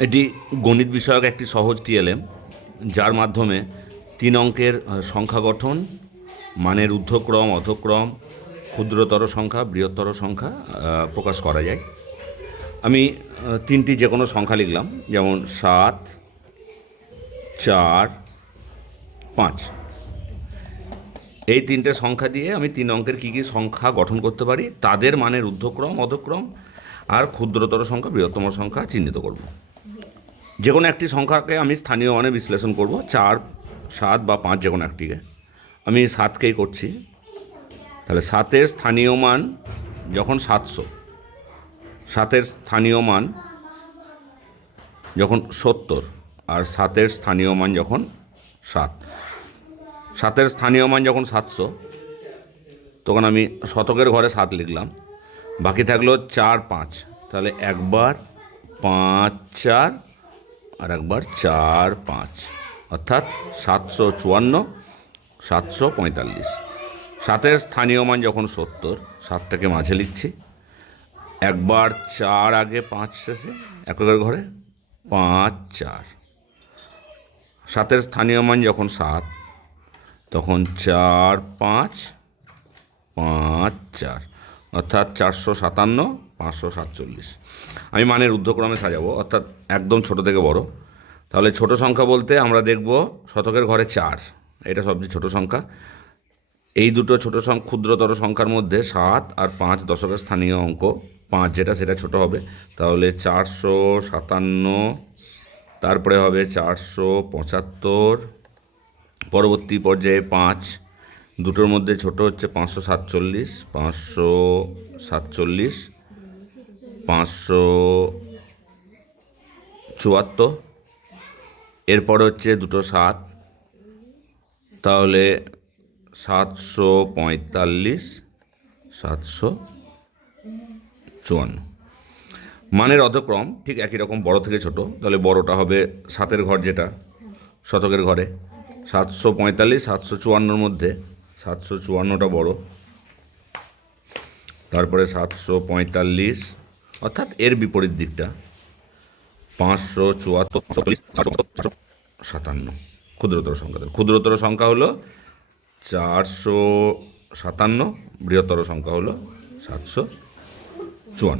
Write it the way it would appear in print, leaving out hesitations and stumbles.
এটি গণিত বিষয়ক একটি সহজ টিএলএম, যার মাধ্যমে 3 অঙ্কের সংখ্যা গঠন, মানের ঊর্ধ্বক্রম, অধক্রম, ক্ষুদ্রতর সংখ্যা, বৃহত্তর সংখ্যা প্রকাশ করা যায়। আমি 3টি যে কোনো সংখ্যা লিখলাম, যেমন 7, 4, 5। এই 3টে সংখ্যা দিয়ে আমি 3 অঙ্কের কী কী সংখ্যা গঠন করতে পারি, তাদের মানের ঊর্ধ্বক্রম, অধক্রম আর ক্ষুদ্রতর সংখ্যা, বৃহত্তম সংখ্যা চিহ্নিত করব। যে কোনো একটি সংখ্যাকে আমি স্থানীয় মানে বিশ্লেষণ করব, 4, 7 বা 5 যে কোনো একটিকে। আমি 7কেই করছি। তাহলে 7-এর স্থানীয় মান যখন 700, 7-এর স্থানীয় মান যখন 70, আর 7-এর স্থানীয় মান যখন 7। 7-এর স্থানীয় মান যখন 700, তখন আমি শতকের ঘরে 7 লিখলাম, বাকি থাকলো 4, 5। তাহলে একবার 5, 4 আর একবার 4, 5, অর্থাৎ 754, 745। 7-এর স্থানীয় মান যখন 70, 7টাকে মাঝে লিখছি, একবার 4 আগে 5 শেষে, এককের ঘরে 5, 4। 7-এর স্থানীয় মান যখন 7, তখন 4, 5, 5, 4, অর্থাৎ 457, 547। আমি মানের ঊর্ধ্বক্রমে সাজাবো, অর্থাৎ একদম ছোট থেকে বড়। তাহলে ছোট সংখ্যা বলতে আমরা দেখব শতকের ঘরে 4, এটা সবচেয়ে ছোট সংখ্যা। এই দুটো ছোট ক্ষুদ্রতর সংখ্যার মধ্যে 7 আর 5 দশকের স্থানীয় অঙ্ক, 5 যেটা সেটা ছোট হবে। তাহলে 457, তারপরে হবে 475, পরবর্তী পর্যায়ে 5, দুটোর মধ্যে ছোট হচ্ছে 547, 547, 574, এরপরে হচ্ছে দুটো 7, তাহলে 745, 754। মানের অধক্রম ঠিক একই রকম, বড় থেকে ছোট। তাহলে বড়টা হবে 7-এর ঘর, যেটা শতকের ঘরে 745, 754-র মধ্যে 754টা বড়, তারপরে 745, অর্থাৎ এর বিপরীত দিকটা 574, 57। ক্ষুদ্রতর সংখ্যা, ক্ষুদ্রতর সংখ্যা হলো 457, বৃহত্তর সংখ্যা হলো 754।